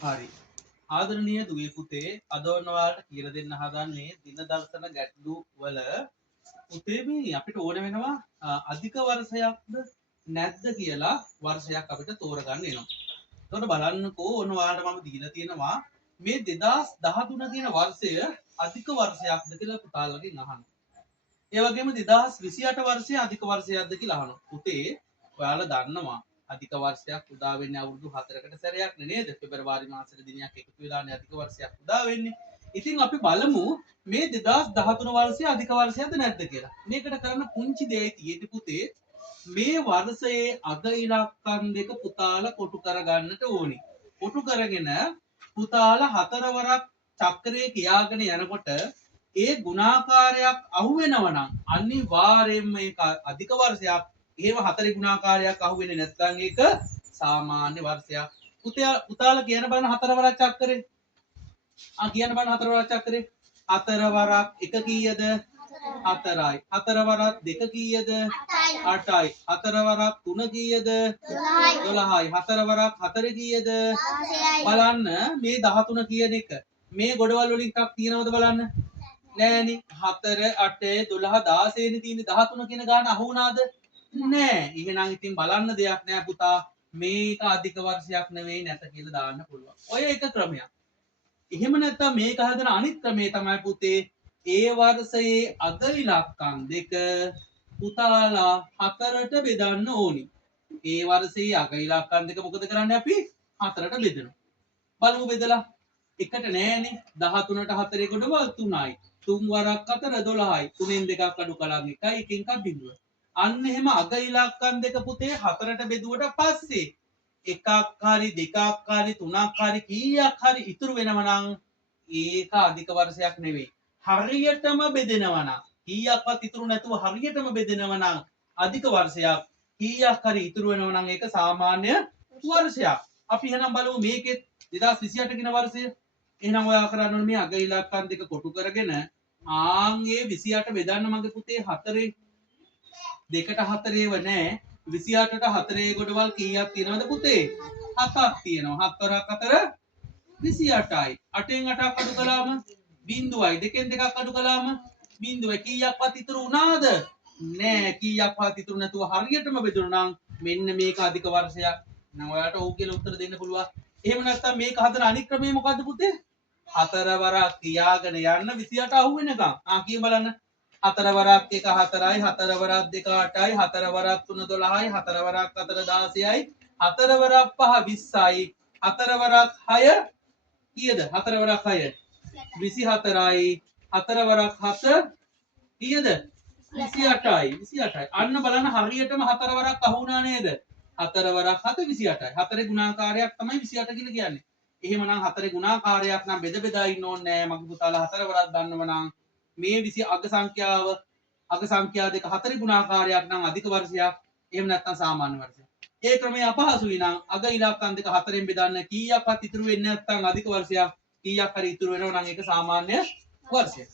හරි. ආදරණීය දුවේ පුතේ අද ඔයාලට කියලා දෙන්න හදන්නේ දින දර්ශන ගැටලු වල පුතේ මේ අපිට ඕන වෙනවා අධික වර්ෂයක්ද නැද්ද කියලා වර්ෂයක් අපිට තෝරගන්න වෙනවා. එතකොට බලන්නකෝ ඔන්න ඔයාලට මම දීලා තියෙනවා මේ 2013 කියන වර්ෂය අධික වර්ෂයක්ද කියලා පුතාලගෙන් අහන්න. ඒ වගේම 2028 වර්ෂය අධික වර්ෂයක්ද කියලා අහනවා. පුතේ ඔයාලා දන්නවා අධික වර්ෂයක් උදා වෙන්නේ අවුරුදු 4කට සැරයක් නේද? පෙබරවාරි මාසෙට දිනයක් එකතු වෙලානේ අධික වර්ෂයක් උදා වෙන්නේ. ඉතින් අපි බලමු මේ 2013 වර්ෂය අධික වර්ෂයක්ද නැද්ද කියලා. මේකට කරන්න පුංචි දෙයයි තියෙන්නේ පුතේ. මේ වර්ෂයේ අග ඉලක්කම් දෙක පුතාලා කොටු කරගන්නට ඕනි. කොටු කරගෙන පුතාලා හතරවරක් චක්‍රයේ කියාගෙන යනකොට ඒ ගුණාකාරයක් අහුවෙනවා නම් අනිවාර්යයෙන්ම ඒක අධික වර්ෂයක්. එහෙම හතරේ ගුණාකාරයක් අහුවෙන්නේ නැත්නම් ඒක සාමාන්‍ය වර්ෂයක්. පුතාලා කියන බලන හතරවරක් චක්‍රේ. කියන බලන හතරවරක් චක්‍රේ. හතරවරක් එක කීයද? 4යි. හතරවරක් දෙක කීයද? 8යි. හතරවරක් 3 කීයද? 12යි. හතරවරක් 4 කීයද? 16යි. බලන්න මේ 13 කියන එක මේ ගොඩවල් වලින් එකක් තියෙනවද බලන්න. නෑනේ 4 8 12 16 නේ තියෙන්නේ 13 කියන ගාන අහු වුණාද නෑ එහෙනම් ඉතින් බලන්න දෙයක් නෑ පුතා මේක අධික වර්ෂයක් නෙවෙයි නැත කියලා දාන්න පුළුවන් ඔය එක ක්‍රමයක් එහෙම නැත්නම් මේක හදන අනිත් ක්‍රමය තමයි පුතේ ඒ වර්ෂයේ අග ඉලක්කම් දෙක පුතාලා හතරට බෙදන්න ඕනි ඒ වර්ෂයේ අග ඉලක්කම් දෙක මොකද කරන්නේ අපි හතරට බෙදනවා බලමු බෙදලා එකට නෑනේ 13ට 4 ගොඩවල් 3යි 3 වරක් 4 12යි 3න් දෙකක් අඩු කළාම 1යි එකෙන් එකක් බිඳුව අන්න එහෙම අග ඉලක්කම් දෙක පුතේ හතරට බෙදුවට පස්සේ එකක් හරි දෙකක් හරි තුනක් හරි කීයක් හරි ඉතුරු වෙනවා නම් ඒක අධික වර්ෂයක් නෙවෙයි හරියටම බෙදෙනවා නම් කීයක්වත් ඉතුරු නැතුව හරියටම බෙදෙනවා නම් අධික වර්ෂයක් කීයක් හරි ඉතුරු වෙනවා නම් ඒක සාමාන්‍ය වර්ෂයක් අපි එහෙනම් බලමු මේකෙත් 2028 කියන වර්ෂය එහෙනම් ඔයා කරන්න ඕනේ මේ අග ඉලක්කම් දෙක කොටු කරගෙන ආන්ගේ 28 බෙදන්න මගේ පුතේ 4 දෙකට 4 ඒව නෑ 28ට 4 ගොඩවල් කීයක් තියෙනවද පුතේ 7ක් තියෙනවා 7 වරක් 4 28යි 8න් 8ක් අඩු කළාම බිඳුවයි දෙකෙන් දෙකක් අඩු කළාම බිඳුවයි කීයක්වත් ඉතුරු වුණාද නෑ කීයක්වත් ඉතුරු නැතුව හරියටම බෙදුණා නම් මෙන්න මේක අධික වර්ෂයක් නම් ඔයාලට ඔව් කියලා උත්තර දෙන්න පුළුවන් එහෙම නැත්නම් මේක හදන අනිත් ක්‍රමය මොකද්ද පුතේ හතරවරක් තියාගෙන යන්න 28 අහු වෙනකම් කියමු බලන්න හතරවරක් 1 4යි හතරවරක් 2 8යි හතරවරක් 3 12යි හතරවරක් 4 16යි හතරවරක් 5 20යි හතරවරක් 6 කීයද හතරවරක් 6 24යි හතරවරක් 7 කීයද 28යි අන්න බලන්න හරියටම හතරවරක් අහු වුණා නේද හතරවරක් 7 28යි හතරේ ගුණාකාරයක් තමයි 28 කියලා කියන්නේ එහෙමනම් හතරේ ගුණාකාරයක් නම් බෙද බෙදා ඉන්න ඕනේ නෑ මගේ පුතාලා හතරවරක් දන්නව නම් මේ 20 අග සංඛ්‍යා දෙක හතරේ ගුණාකාරයක් නම් අධික වර්ෂයක් එහෙම නැත්නම් සාමාන්‍ය වර්ෂයක් ඒ ක්‍රමය අපහසුයි නම් අග ඉලක්කම් දෙක හතරෙන් බෙදන්න කීයක්වත් ඉතුරු වෙන්නේ නැත්නම් අධික වර්ෂයක් කීයක් හරි ඉතුරු වෙනවා නම් ඒක සාමාන්‍ය වර්ෂයක්